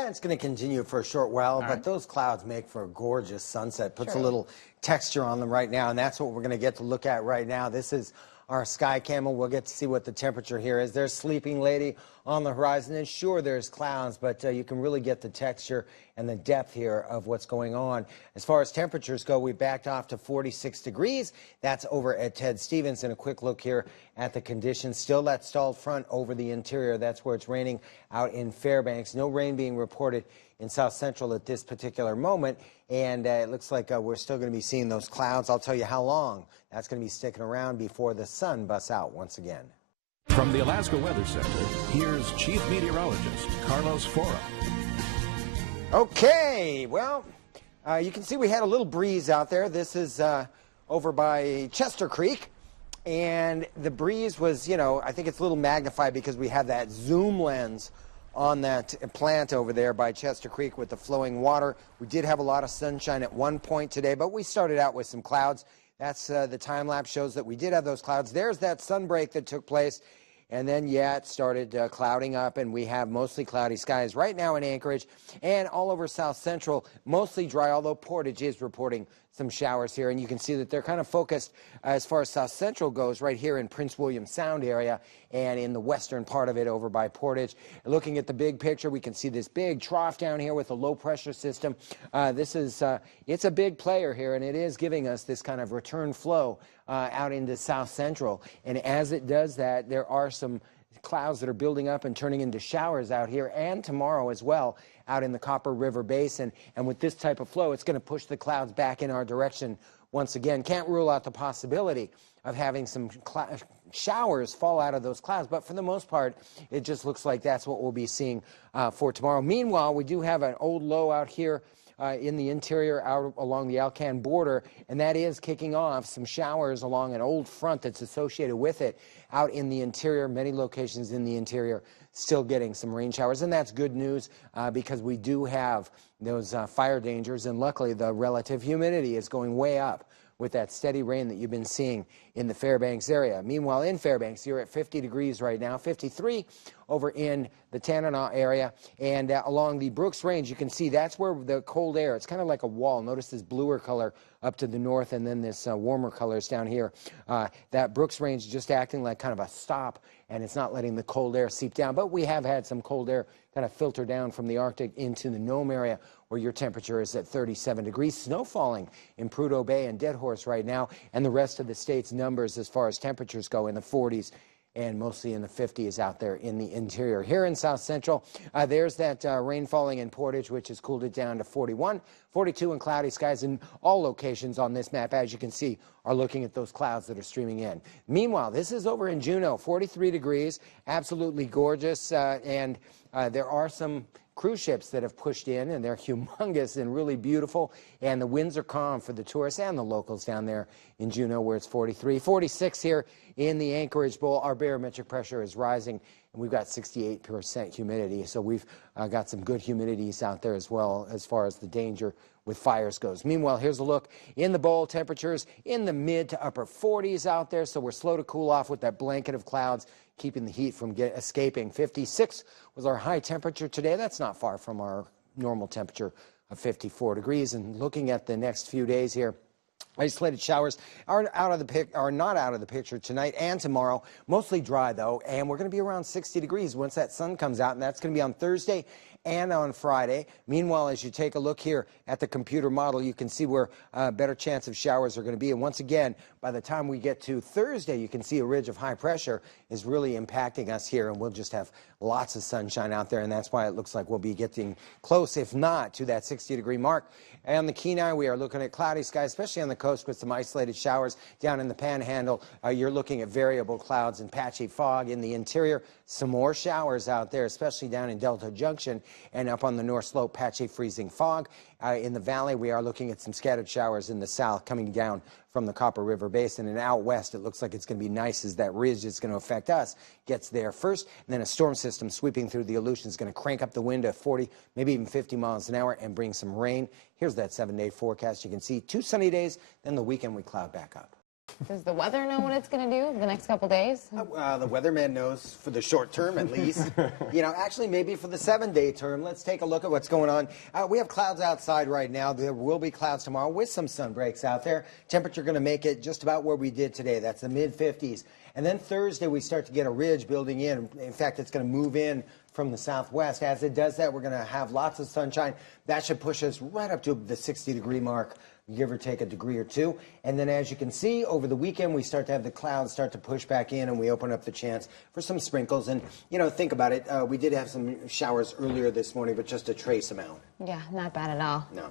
Yeah, it's going to continue for a short while, but those clouds make for a gorgeous sunset. Puts a little texture on them right now, and that's what we're going to get to look at right now. This is our sky camera. We'll get to see what the temperature here is. There's Sleeping Lady on the horizon, and sure, there's clouds, but you can really get the texture and the depth here of what's going on. As far as temperatures go, we backed off to 46 degrees. That's over at Ted Stevens. And a quick look here at the conditions. Still that stalled front over the interior. That's where it's raining out in Fairbanks. No rain being reported in South Central at this particular moment, and it looks like we're still going to be seeing those clouds. I'll tell you how long that's going to be sticking around before the sun busts out once again. From the Alaska Weather Center, here's Chief Meteorologist Carlos Faura. Okay, well, you can see we had a little breeze out there. This is over by Chester Creek, and the breeze was, you know, I think it's a little magnified because we have that zoom lens on that plant over there by Chester Creek with the flowing water. We did have a lot of sunshine at one point today, but we started out with some clouds. That's the time lapse shows that we did have those clouds. There's that sunbreak that took place. And then, yeah, it started clouding up, and we have mostly cloudy skies right now in Anchorage and all over South Central, mostly dry, although Portage is reporting some showers here. And you can see that they're kind of focused as far as South Central goes right here in Prince William Sound area and in the western part of it over by Portage. Looking at the big picture, we can see this big trough down here with a low-pressure system. It's a big player here, and it is giving us this kind of return flow out into South Central. And as it does that, there are some clouds that are building up and turning into showers out here and tomorrow as well out in the Copper River Basin. And with this type of flow, it's going to push the clouds back in our direction once again. Can't rule out the possibility of having some showers fall out of those clouds, but for the most part, it just looks like that's what we'll be seeing for tomorrow. Meanwhile, we do have an old low out here in the interior out along the Alcan border, and that is kicking off some showers along an old front that's associated with it out in the interior. Many locations in the interior still getting some rain showers, and that's good news because we do have those fire dangers, and luckily the relative humidity is going way up with that steady rain that you've been seeing in the Fairbanks area. Meanwhile, in Fairbanks, you're at 50 degrees right now, 53 over in the Tanana area, and along the Brooks Range, you can see that's where the cold air, it's kind of like a wall. Notice this bluer color up to the north, and then this warmer colors down here. That Brooks Range just acting like kind of a stop, and it's not letting the cold air seep down, but we have had some cold air kind of filter down from the Arctic into the Nome area, where your temperature is at 37 degrees. Snow falling in Prudhoe Bay and Dead Horse right now, and the rest of the state's numbers as far as temperatures go in the 40s and mostly in the 50s out there in the interior. Here in South Central, there's that rain falling in Portage, which has cooled it down to 41, 42 and cloudy skies in all locations on this map, as you can see, are looking at those clouds that are streaming in. Meanwhile, this is over in Juneau, 43 degrees, absolutely gorgeous, and there are some cruise ships that have pushed in, and they're humongous and really beautiful, and the winds are calm for the tourists and the locals down there in Juneau, where it's 43. 46 here in the Anchorage Bowl. Our barometric pressure is rising, and we've got 68% humidity, so we've got some good humidities out there as well as far as the danger with fires goes. Meanwhile, here's a look in the bowl. Temperatures in the mid to upper 40s out there, so we're slow to cool off with that blanket of clouds, keeping the heat from escaping. 56 was our high temperature today. That's not far from our normal temperature of 54 degrees. And looking at the next few days here, isolated showers are not out of the picture tonight and tomorrow. Mostly dry, though, and we're going to be around 60 degrees once that sun comes out, and that's going to be on Thursday and on Friday. Meanwhile, as you take a look here at the computer model, you can see where a better chance of showers are going to be. And once again, by the time we get to Thursday, you can see a ridge of high pressure is really impacting us here, and we'll just have lots of sunshine out there, and that's why it looks like we'll be getting close, if not to that 60-degree mark. And on the Kenai, we are looking at cloudy skies, especially on the coast with some isolated showers. Down in the Panhandle, you're looking at variable clouds and patchy fog. In the interior, some more showers out there, especially down in Delta Junction, and up on the North Slope, patchy freezing fog. In the valley, we are looking at some scattered showers in the south coming down from the Copper River Basin. And out west, it looks like it's going to be nice as that ridge is going to affect us gets there first. And then a storm system sweeping through the Aleutian is going to crank up the wind to 40, maybe even 50 miles an hour and bring some rain. Here's that 7-day forecast. You can see 2 sunny days, then the weekend we cloud back up. Does the weather know what it's going to do the next couple days? The weatherman knows for the short term, at least. Actually, maybe for the 7-day term. Let's take a look at what's going on. We have clouds outside right now. There will be clouds tomorrow with some sun breaks out there. Temperature going to make it just about where we did today. That's the mid-50s. And then Thursday, we start to get a ridge building in. In fact, it's going to move in from the southwest. As it does that, we're going to have lots of sunshine. That should push us right up to the 60-degree mark, give or take a degree or two. And then as you can see, over the weekend, we start to have the clouds start to push back in, and we open up the chance for some sprinkles. And, think about it. We did have some showers earlier this morning, but just a trace amount. Yeah, not bad at all. No.